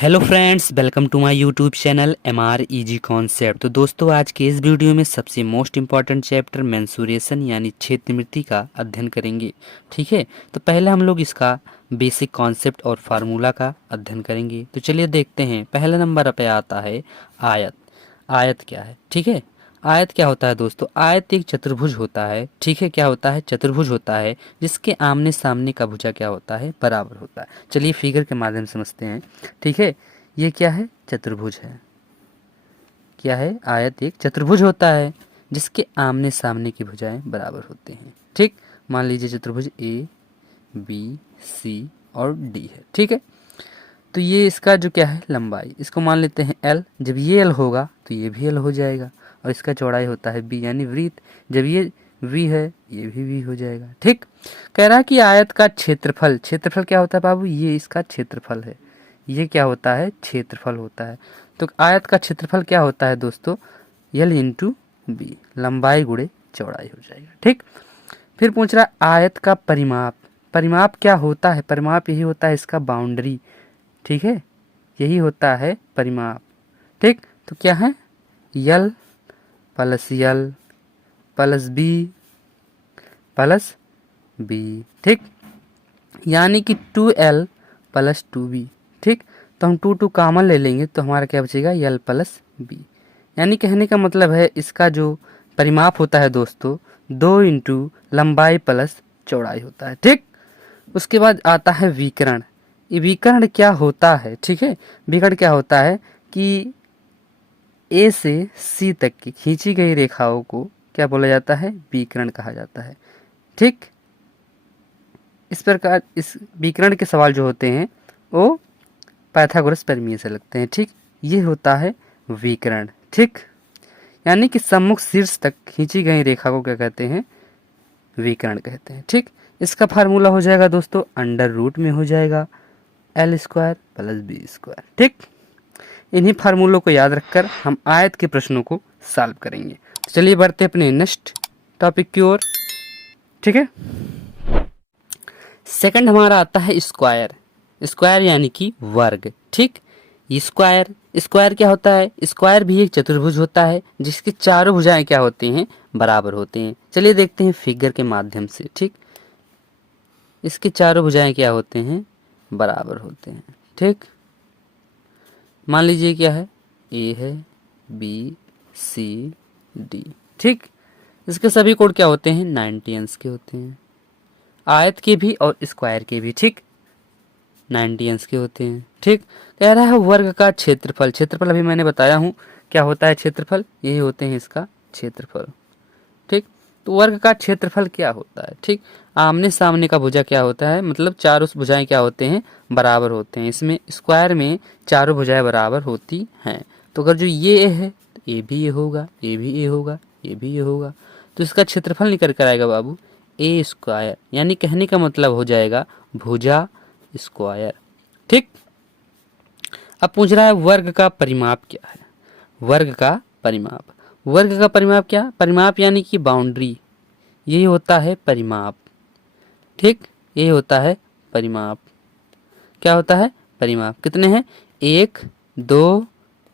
Hello friends, welcome to my YouTube channel MR easy concept. तो दोस्तों, आज के इस वीडियो में सबसे मोस्ट इम्पॉर्टेंट चैप्टर मेंसुरेशन यानी क्षेत्रमिति का अध्ययन करेंगे। ठीक है, तो पहले हम लोग इसका बेसिक कॉन्सेप्ट और फार्मूला का अध्ययन करेंगे। तो चलिए देखते हैं। पहले नंबर पे आता है आयत। आयत क्या है? ठीक है, आयत क्या होता है दोस्तों? आयत एक चतुर्भुज होता है। ठीक है, क्या होता है? चतुर्भुज होता है जिसके आमने सामने का भुजा क्या होता है? बराबर होता है। चलिए फिगर के माध्यम से समझते हैं। ठीक है, ये क्या है? चतुर्भुज है। क्या है? आयत एक चतुर्भुज होता है जिसके आमने सामने की भुजाएं बराबर होते हैं। ठीक, मान लीजिए चतुर्भुज ए बी सी और डी है। ठीक है, तो ये इसका जो क्या है? लंबाई, इसको मान लेते हैं एल। जब ये एल होगा तो ये भी एल हो जाएगा, और इसका चौड़ाई होता है बी यानी वृत्त। जब ये वी है ये भी वी हो जाएगा। ठीक, कह रहा है कि आयत का क्षेत्रफल, क्षेत्रफल क्या होता है बाबू? ये इसका क्षेत्रफल है। ये क्या होता है? क्षेत्रफल होता है। तो आयत का क्षेत्रफल क्या होता है दोस्तों? एल इंटू बी, लंबाई गुणे चौड़ाई हो जाएगा। ठीक, फिर पूछ रहा है आयत का परिमाप। परिमाप क्या होता है? परिमाप यही होता है इसका बाउंड्री। ठीक है, यही होता है परिमाप। ठीक, तो क्या है? यल प्लस बी प्लस बी। ठीक, यानी कि 2l प्लस 2b। ठीक, तो हम 2 कॉमन ले लेंगे तो हमारा क्या बचेगा? l plus b. यानी कहने का मतलब है इसका जो परिमाप होता है दोस्तों 2 इंटू लंबाई प्लस चौड़ाई होता है। ठीक, उसके बाद आता है विकर्ण। ये विकर्ण क्या होता है? ठीक है, विकर्ण क्या होता है कि ए से सी तक की खींची गई रेखाओं को क्या बोला जाता है? विकर्ण कहा जाता है। ठीक, इस प्रकार इस विकर्ण के सवाल जो होते हैं वो पाइथागोरस प्रमेय से लगते हैं। ठीक, ये होता है विकर्ण। ठीक, यानी कि सम्मुख शीर्ष तक खींची गई रेखा को क्या कहते हैं? विकर्ण कहते हैं। ठीक, इसका फार्मूला हो जाएगा दोस्तों अंडर रूट में हो जाएगा l square plus b square. ठीक, इन्हीं फार्मूलों को याद रखकर हम आयत के प्रश्नों को सॉल्व करेंगे। तो चलिए बढ़ते हैं अपने नेक्स्ट टॉपिक की ओर। ठीक है, सेकंड हमारा आता है स्क्वायर। स्क्वायर यानी कि वर्ग। ठीक, स्क्वायर, स्क्वायर क्या होता है? स्क्वायर भी एक चतुर्भुज होता है जिसकी चारों भुजाएं क्या होती हैं? बराबर होते हैं। चलिए देखते हैं फिगर के माध्यम से। ठीक, इसकी चारों भुजाएं क्या होते हैं? बराबर होते हैं। ठीक, मान लीजिए क्या है? ए है, बी सी डी। ठीक, इसके सभी कोण क्या होते हैं? 90 अंश के होते हैं। आयत के भी और स्क्वायर के भी। ठीक, 90 अंश के होते हैं। ठीक, कह रहा है वर्ग का क्षेत्रफल। क्षेत्रफल अभी मैंने बताया हूँ क्या होता है क्षेत्रफल, यही होते हैं इसका क्षेत्रफल। ठीक, तो वर्ग का क्षेत्रफल क्या होता है? ठीक, आमने सामने का भुजा क्या होता है? मतलब चारों भुजाएं क्या होते हैं? बराबर होते हैं। इसमें स्क्वायर में चारों भुजाएं बराबर होती हैं। तो अगर जो ये है तो ये भी ये होगा, ये भी ये होगा, ये भी ये होगा, तो इसका क्षेत्रफल निकल कर आएगा बाबू ए स्क्वायर। यानी कहने का मतलब हो जाएगा भुजा स्क्वायर। ठीक, अब पूछ रहा है वर्ग का परिमाप क्या है? वर्ग का परिमाप, वर्ग का परिमाप क्या? परिमाप यानी कि बाउंड्री, यही होता है परिमाप। ठीक, ये होता है परिमाप। क्या होता है? परिमाप। कितने हैं? 1 2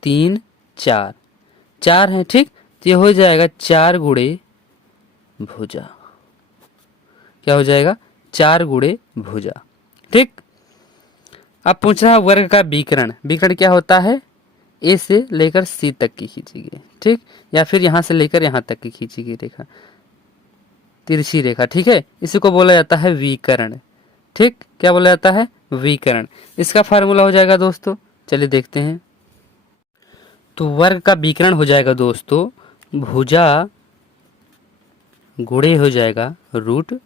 3 4, 4 हैं। ठीक, तो ये हो जाएगा 4 गुणे भुजा। क्या हो जाएगा? 4 गुणे भुजा। ठीक, अब पूछ रहा है वर्ग का विकर्ण। विकर्ण क्या होता है? ए से लेकर सी तक की खींची गई। ठीक, या फिर यहां से लेकर यहां तक की खींची गई रेखा, तिरछी रेखा। ठीक है, इसी को बोला जाता है विकर्ण। ठीक, क्या बोला जाता है? विकर्ण। इसका फार्मूला हो जाएगा दोस्तों, चलिए देखते हैं। तो वर्ग का विकर्ण हो जाएगा दोस्तों भुजा गुणे हो जाएगा √2।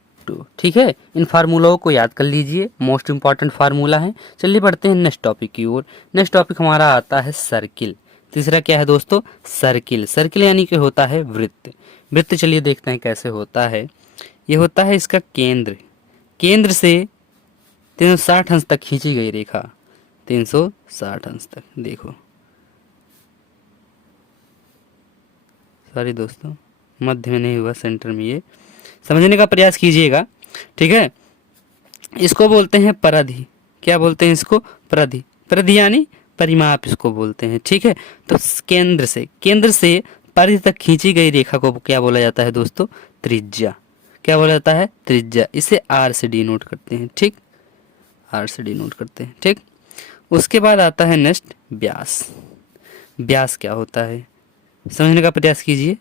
ठीक है, इन फार्मूलाओं को याद कर लीजिए, मोस्ट इंपॉर्टेंट फार्मूला है। चलिए बढ़ते हैं नेक्स्ट टॉपिक की ओर। नेक्स्ट टॉपिक हमारा आता है सर्किल। तीसरा क्या है दोस्तों? सर्किल। सर्किल यानी कि होता है वृत्त। वृत्त चलिए देखते हैं कैसे होता है। ये होता है इसका केंद्र, केंद्र से 360 अंश तक खींची गई रेखा, 360 अंश तक। देखो, सॉरी दोस्तों, मध्य में नहीं हुआ, सेंटर में। ये समझने का प्रयास कीजिएगा। ठीक है, इसको बोलते हैं परिधि। क्या बोलते हैं इसको? परिधि। परिधि यानी परिमाप इसको बोलते हैं। ठीक है, तो केंद्र से परिधि तक खींची गई रेखा को क्या बोला जाता है दोस्तों? त्रिज्या। क्या बोला जाता है? त्रिज्या। इसे आर से डिनोट करते हैं। ठीक, आर से डिनोट करते हैं। ठीक, उसके बाद आता है नेक्स्ट व्यास। व्यास क्या होता है समझने का प्रयास कीजिए।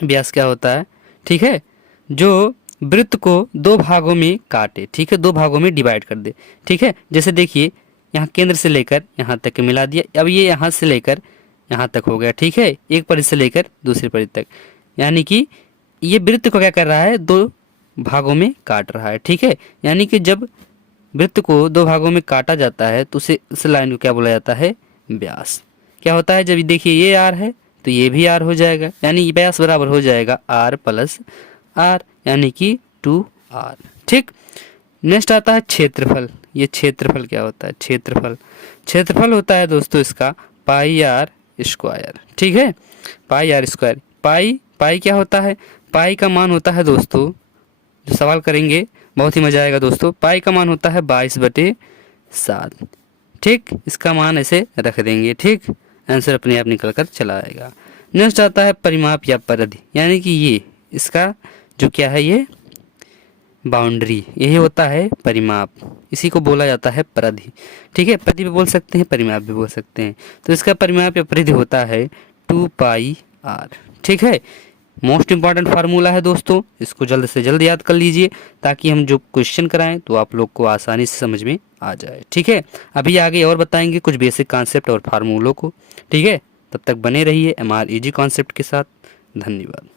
व्यास क्या होता है? ठीक है, जो वृत्त को दो भागों में काटे। ठीक है, दो भागों में डिवाइड कर दे। ठीक है, जैसे देखिए यहाँ केंद्र से लेकर यहाँ तक मिला दिया। अब ये यहाँ से लेकर यहाँ तक हो गया। ठीक है, एक परिधि से लेकर दूसरी परिधि तक, यानी कि ये वृत्त को क्या कर रहा है? दो भागों में काट रहा है। ठीक है, यानी कि जब वृत्त को दो भागों में काटा जाता है तो उसे उस लाइन को क्या बोला जाता है? व्यास। क्या होता है? जब देखिए ये आर है तो ये भी आर हो जाएगा, यानी व्यास बराबर हो जाएगा आर प्लस आर, यानी कि 2r। ठीक, नेक्स्ट आता है क्षेत्रफल। ये क्षेत्रफल क्या होता है? क्षेत्रफल होता है दोस्तों इसका पाई आर स्क्वायर। ठीक है, पाई आर स्क्वायर। पाई क्या होता है? पाई का मान होता है दोस्तों, जो सवाल करेंगे बहुत ही मजा आएगा दोस्तों। पाई का मान होता है 22/7। ठीक, इसका मान ऐसे रख देंगे। ठीक, आंसर अपने आप निकल कर चला आएगा। नेक्स्ट आता है परिमाप या परिधि, यानी कि ये इसका जो क्या है, ये बाउंड्री, यही होता है परिमाप। इसी को बोला जाता है परिधि। ठीक है, परिधि भी बोल सकते हैं, परिमाप भी बोल सकते हैं। तो इसका परिमाप या परिधि होता है 2πr। ठीक है, मोस्ट इंपॉर्टेंट फार्मूला है दोस्तों, इसको जल्द से जल्द याद कर लीजिए ताकि हम जो क्वेश्चन कराएं तो आप लोग को आसानी से समझ में आ जाए। ठीक है, अभी आगे और बताएंगे कुछ बेसिक कॉन्सेप्ट और फार्मूलों को। ठीक है, तब तक बने रहिए MR इजी कॉन्सेप्ट के साथ। धन्यवाद।